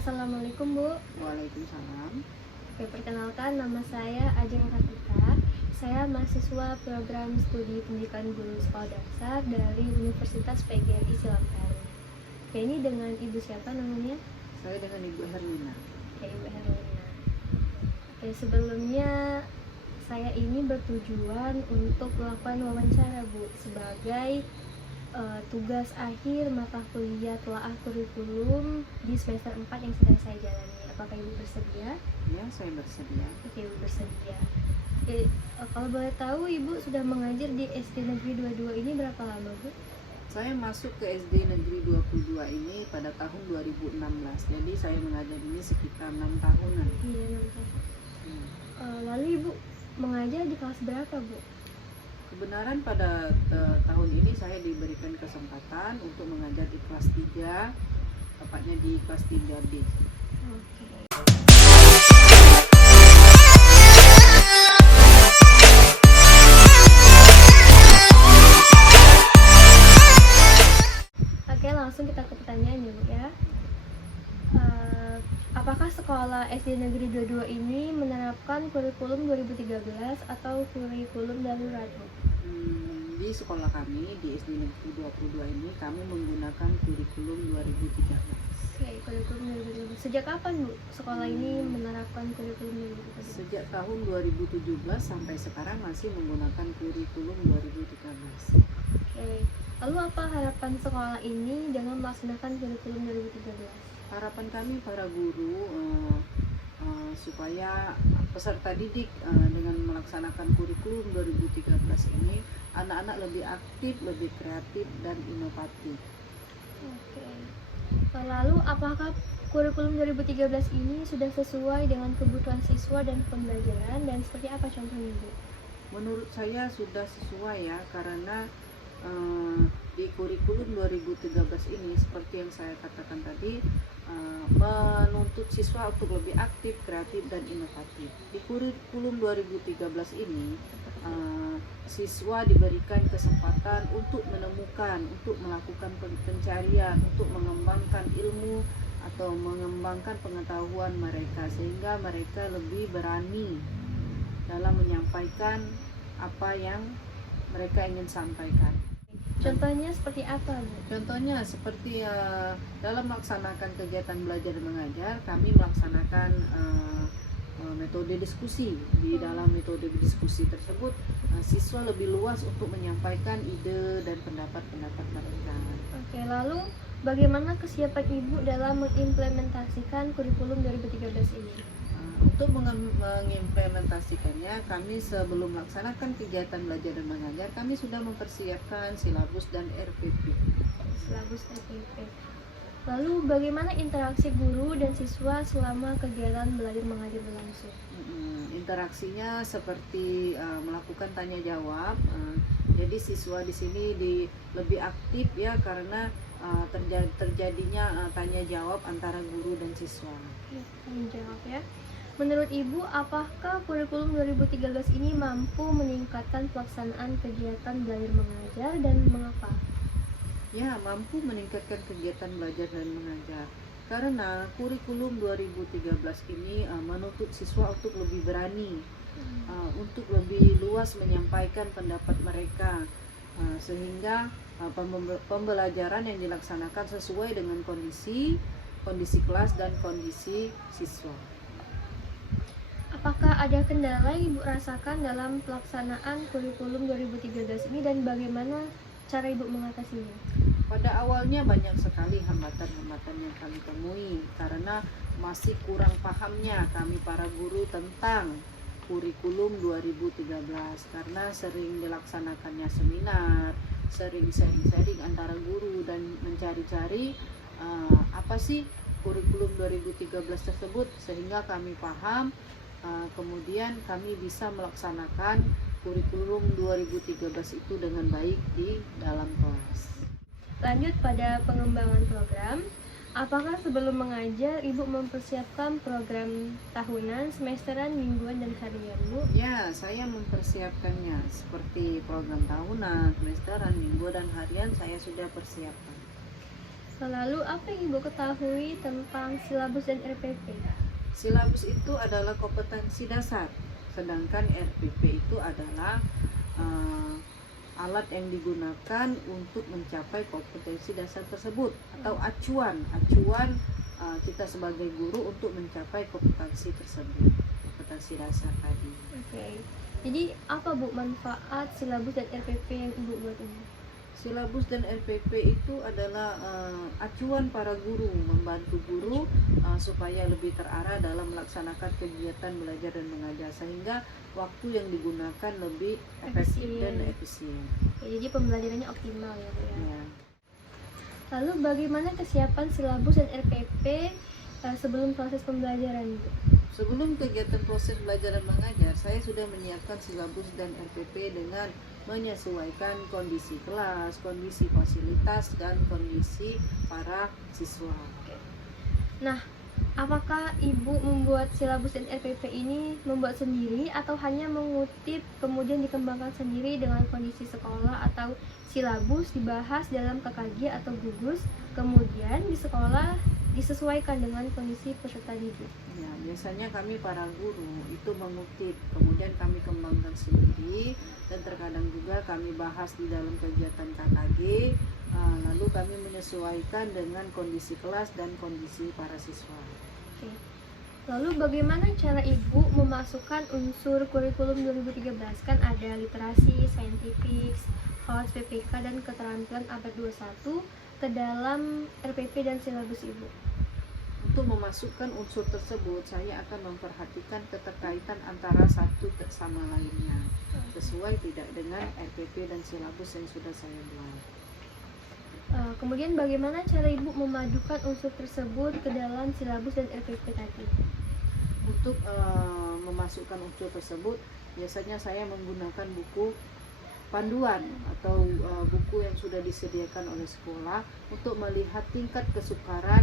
Assalamualaikum Bu. Waalaikumsalam. Oke, perkenalkan nama saya Ajeng Kartika. Saya mahasiswa program studi pendidikan guru sekolah dasar dari Universitas PGRI Siloam. Oke, ini dengan Ibu siapa namanya? Saya dengan Ibu Herlina. Oke, Ibu Herlina. Oke, sebelumnya saya ini bertujuan untuk melakukan wawancara Bu sebagai tugas akhir mata kuliah telaah kurikulum di semester 4 yang sedang saya jalani. Apakah Ibu bersedia? Ya, saya bersedia. Oke, Ibu bersedia. Oke, kalau boleh tahu Ibu sudah mengajar di SD Negeri 22 ini berapa lama Bu? Saya masuk ke SD Negeri 22 ini pada tahun 2016. Jadi saya mengajar ini sekitar 6 tahunan. Iya, 6 tahun. Lalu Ibu mengajar di kelas berapa Bu? Kebenaran pada tahun ini saya diberikan kesempatan untuk mengajar di kelas 3, tepatnya di kelas 3B. Oke. Oke, langsung kita ke pertanyaan ya Bu ya. Apakah sekolah SD Negeri 22 ini menerapkan kurikulum 2013 atau kurikulum darurat Bu? Di sekolah kami di SD Negeri 22 ini kami menggunakan kurikulum 2013. Oke, kurikulum 2013. Sejak kapan Bu sekolah ini menerapkan kurikulum 2013? Sejak tahun 2017 sampai sekarang masih menggunakan kurikulum 2013. Oke, lalu apa harapan sekolah ini dengan melaksanakan kurikulum 2013? Harapan kami para guru supaya peserta didik dengan melaksanakan kurikulum 2013 ini anak-anak lebih aktif, lebih kreatif dan inovatif. Oke. Lalu apakah kurikulum 2013 ini sudah sesuai dengan kebutuhan siswa dan pembelajaran dan seperti apa contohnya Bu? Menurut saya sudah sesuai ya, karena di kurikulum 2013 ini seperti yang saya katakan tadi menuntut siswa untuk lebih aktif, kreatif dan inovatif. Di kurikulum 2013 ini siswa diberikan kesempatan untuk menemukan, untuk melakukan pencarian, untuk mengembangkan ilmu atau mengembangkan pengetahuan mereka sehingga mereka lebih berani dalam menyampaikan apa yang mereka ingin sampaikan. Contohnya seperti apa Bu? Contohnya seperti dalam melaksanakan kegiatan belajar dan mengajar, kami melaksanakan metode diskusi. Di dalam metode diskusi tersebut, siswa lebih luas untuk menyampaikan ide dan pendapat-pendapat mereka. Oke, lalu bagaimana kesiapan Ibu dalam mengimplementasikan kurikulum 2013 ini? Untuk mengimplementasikannya, kami sebelum melaksanakan kegiatan belajar dan mengajar, kami sudah mempersiapkan silabus dan RPP. Silabus RPP. Lalu bagaimana interaksi guru dan siswa selama kegiatan belajar mengajar berlangsung? Interaksinya seperti melakukan tanya jawab. Jadi siswa di sini lebih aktif ya, karena terjadinya tanya jawab antara guru dan siswa. Ya, tanya jawab ya. Menurut Ibu, apakah kurikulum 2013 ini mampu meningkatkan pelaksanaan kegiatan belajar mengajar dan mengapa? Ya, mampu meningkatkan kegiatan belajar dan mengajar. Karena kurikulum 2013 ini menuntut siswa untuk lebih berani, untuk lebih luas menyampaikan pendapat mereka, sehingga pembelajaran yang dilaksanakan sesuai dengan kondisi kelas dan kondisi siswa. Apakah ada kendala yang Ibu rasakan dalam pelaksanaan kurikulum 2013 ini dan bagaimana cara Ibu mengatasinya? Pada awalnya banyak sekali hambatan-hambatan yang kami temui karena masih kurang pahamnya kami para guru tentang kurikulum 2013, karena sering dilaksanakannya seminar, sering sharing antara guru dan mencari-cari apa sih kurikulum 2013 tersebut sehingga kami paham. Kemudian kami bisa melaksanakan kurikulum 2013 itu dengan baik di dalam kelas. Lanjut pada pengembangan program, apakah sebelum mengajar Ibu mempersiapkan program tahunan, semesteran, mingguan, dan harian Bu? Ya, saya mempersiapkannya seperti program tahunan, semesteran, mingguan, dan harian saya sudah persiapkan. Lalu apa yang Ibu ketahui tentang silabus dan RPP? Silabus itu adalah kompetensi dasar, sedangkan RPP itu adalah eh, alat yang digunakan untuk mencapai kompetensi dasar tersebut, atau acuan kita sebagai guru untuk mencapai kompetensi tersebut, kompetensi dasar tadi. Oke. Jadi apa Bu manfaat silabus dan RPP yang Ibu buat ini? Silabus dan RPP itu adalah acuan para guru, membantu guru supaya lebih terarah dalam melaksanakan kegiatan belajar dan mengajar, sehingga waktu yang digunakan lebih efektif dan efisien. Jadi pembelajarannya optimal ya Bu ya. Ya. Lalu bagaimana kesiapan silabus dan RPP sebelum proses pembelajaran Bu? Sebelum kegiatan proses belajar dan mengajar, saya sudah menyiapkan silabus dan RPP dengan menyesuaikan kondisi kelas, kondisi fasilitas, dan kondisi para siswa. Nah, apakah Ibu membuat silabus dan RPP ini membuat sendiri atau hanya mengutip kemudian dikembangkan sendiri dengan kondisi sekolah, atau silabus dibahas dalam KKG atau gugus kemudian di sekolah disesuaikan dengan kondisi peserta didik? Ya, biasanya kami para guru itu mengutip, kemudian kami kembangkan sendiri, dan terkadang juga kami bahas di dalam kegiatan KKG, lalu kami menyesuaikan dengan kondisi kelas dan kondisi para siswa. Oke. Lalu bagaimana cara Ibu memasukkan unsur kurikulum 2013? Kan ada literasi, saintifik, HOTS, PPK, dan keterampilan abad 21 ke dalam RPP dan silabus Ibu. Untuk memasukkan unsur tersebut, saya akan memperhatikan keterkaitan antara satu sama lainnya, sesuai tidak dengan RPP dan silabus yang sudah saya buat. Kemudian bagaimana cara Ibu memadukan unsur tersebut ke dalam silabus dan RPP tadi? Untuk memasukkan unsur tersebut, biasanya saya menggunakan buku panduan atau buku yang sudah disediakan oleh sekolah untuk melihat tingkat kesukaran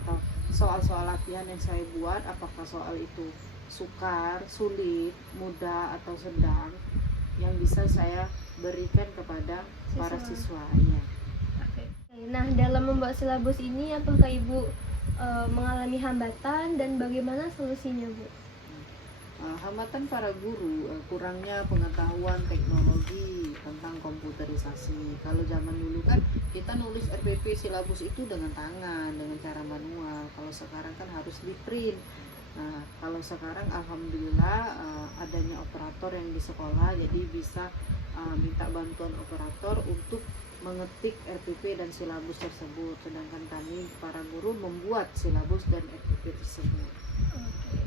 atau soal-soal latihan yang saya buat, apakah soal itu sukar, sulit, mudah, atau sedang, yang bisa saya berikan kepada para siswa. Ya. Oke. Nah, dalam membuat silabus ini apakah Ibu mengalami hambatan dan bagaimana solusinya Bu? Hambatan para guru, kurangnya pengetahuan teknologi tentang komputerisasi. Kalau zaman dulu kan kita nulis RPP silabus itu dengan tangan, dengan cara manual. Kalau sekarang kan harus di print. Nah, kalau sekarang alhamdulillah adanya operator yang di sekolah, jadi bisa minta bantuan operator untuk mengetik RPP dan silabus tersebut. Sedangkan kami para guru membuat silabus dan RPP tersebut. Oke.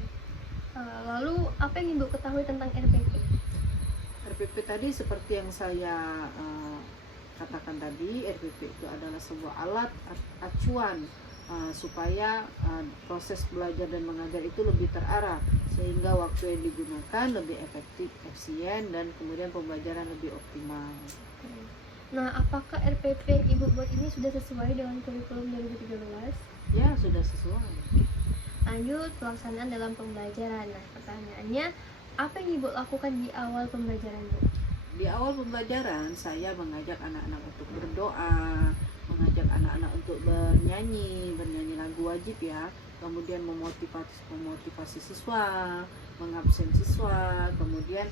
Lalu apa yang Ibu ketahui tentang RPP? RPP tadi seperti yang saya katakan tadi, RPP itu adalah sebuah alat acuan supaya proses belajar dan mengajar itu lebih terarah, sehingga waktu yang digunakan lebih efektif, efisien, dan kemudian pembelajaran lebih optimal. Nah, apakah RPP yang Ibu buat ini sudah sesuai dengan kurikulum 2013? Ya, sudah sesuai. Lanjut, pelaksanaan dalam pembelajaran. Nah, pertanyaannya, apa yang Ibu lakukan di awal pembelajaran Bu? Di awal pembelajaran, saya mengajak anak-anak untuk berdoa, mengajak anak-anak untuk bernyanyi lagu wajib ya, kemudian memotivasi siswa, mengabsen siswa, kemudian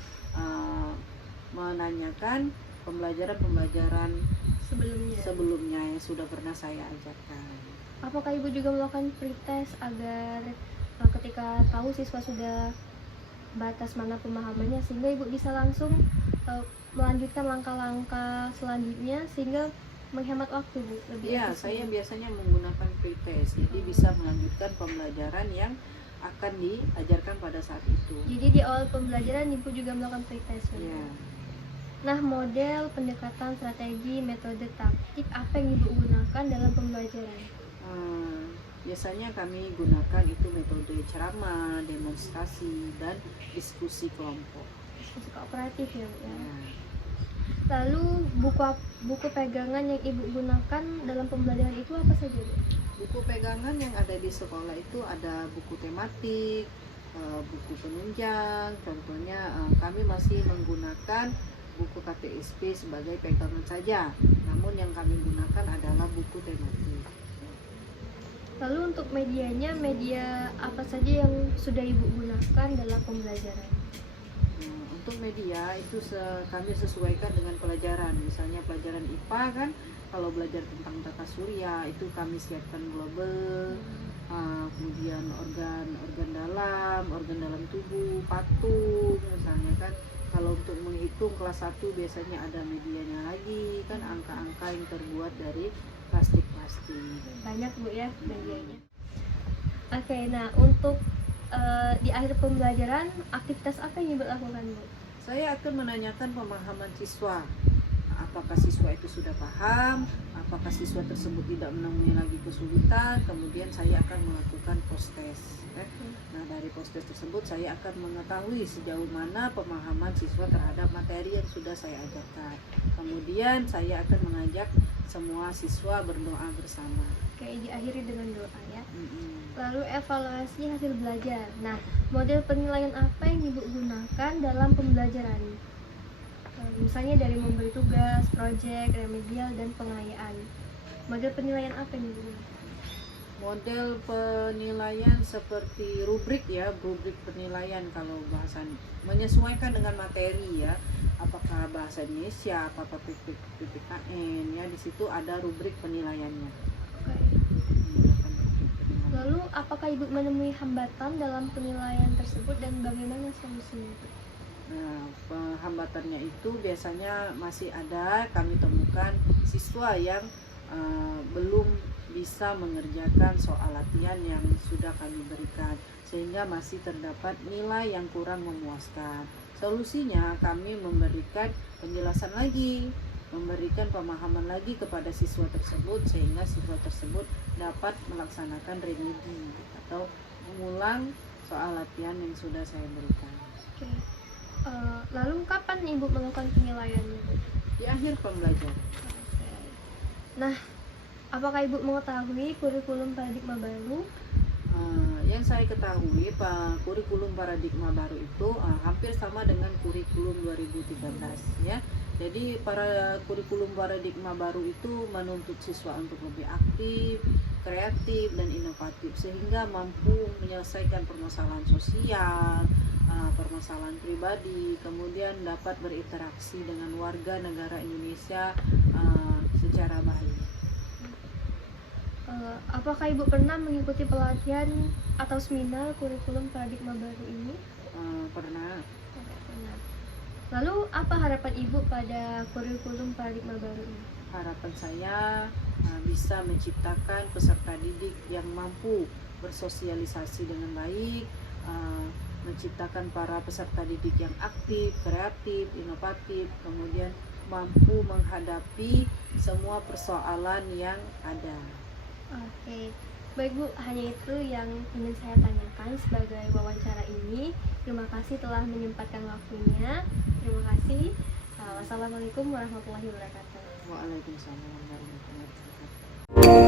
menanyakan pembelajaran sebelumnya yang sudah pernah saya ajarkan. Apakah Ibu juga melakukan pretest agar ketika tahu siswa sudah batas mana pemahamannya, sehingga Ibu bisa langsung melanjutkan langkah-langkah selanjutnya sehingga menghemat waktu Bu? Ya, saya biasanya menggunakan pretest, jadi bisa melanjutkan pembelajaran yang akan diajarkan pada saat itu. Jadi di awal pembelajaran Ibu juga melakukan pretest ya? Nah, model, pendekatan, strategi, metode, taktik apa yang Ibu gunakan dalam pembelajaran? Biasanya kami gunakan itu metode ceramah, demonstrasi, dan diskusi kelompok. Diskusi kooperatif ya Bu ya? Lalu buku pegangan yang Ibu gunakan dalam pembelajaran itu apa saja Bu? Buku pegangan yang ada di sekolah itu ada buku tematik, buku penunjang. Contohnya kami masih menggunakan buku KTSP sebagai pegangan saja, namun yang kami gunakan adalah buku tematik. Lalu untuk medianya, media apa saja yang sudah Ibu gunakan dalam pembelajaran? Untuk media itu kami sesuaikan dengan pelajaran. Misalnya pelajaran IPA kan, kalau belajar tentang tata surya itu kami siapkan global, kemudian organ dalam tubuh, patung misalnya kan. Kalau untuk menghitung kelas 1 biasanya ada medianya lagi kan, angka-angka yang terbuat dari plastik-plastik. Banyak Bu ya medianya. Oke, nah untuk di akhir pembelajaran aktivitas apa yang Ibu lakukan Bu? Saya akan menanyakan pemahaman siswa. Apakah siswa itu sudah paham? Apakah siswa tersebut tidak menemui lagi kesulitan? Kemudian saya akan melakukan post-test. Nah, dari post-test tersebut saya akan mengetahui sejauh mana pemahaman siswa terhadap materi yang sudah saya ajarkan. Kemudian saya akan mengajak semua siswa berdoa bersama. Oke, diakhiri dengan doa ya. Lalu evaluasi hasil belajar. Nah, model penilaian apa yang Ibu gunakan dalam pembelajaran? Misalnya dari memberi tugas, proyek, remedial, dan pengayaan. Model penilaian apa yang Ibu gunakan? Model penilaian seperti rubrik ya, rubrik penilaian kalau bahasan menyesuaikan dengan materi ya. Apakah bahasa Indonesia, apakah PPKN ya, di situ ada rubrik penilaiannya. Oke. Lalu apakah Ibu menemui hambatan dalam penilaian tersebut dan bagaimana solusinya? Nah, hambatannya itu biasanya masih ada, kami temukan siswa yang belum bisa mengerjakan soal latihan yang sudah kami berikan, sehingga masih terdapat nilai yang kurang memuaskan. Solusinya kami memberikan penjelasan lagi, memberikan pemahaman lagi kepada siswa tersebut, sehingga siswa tersebut dapat melaksanakan remedi atau mengulang soal latihan yang sudah saya berikan. Oke. Lalu kapan Ibu melakukan penilaiannya? Di akhir pembelajaran. Oke. Nah, apakah Ibu mengetahui kurikulum paradigma baru? Yang saya ketahui, kurikulum paradigma baru itu hampir sama dengan kurikulum 2013 ya. Jadi kurikulum paradigma baru itu menuntut siswa untuk lebih aktif, kreatif, dan inovatif sehingga mampu menyelesaikan permasalahan sosial, permasalahan pribadi, kemudian dapat berinteraksi dengan warga negara Indonesia secara baik. Apakah Ibu pernah mengikuti pelatihan atau seminar kurikulum paradigma baru ini? Pernah. Pernah. Lalu apa harapan Ibu pada kurikulum paradigma baru ini? Harapan saya bisa menciptakan peserta didik yang mampu bersosialisasi dengan baik, menciptakan para peserta didik yang aktif, kreatif, inovatif, kemudian mampu menghadapi semua persoalan yang ada. Oke, baik Bu, hanya itu yang ingin saya tanyakan sebagai wawancara ini. Terima kasih telah menyempatkan waktunya. Terima kasih. Wassalamualaikum warahmatullahi wabarakatuh. Waalaikumsalam warahmatullahi wabarakatuh.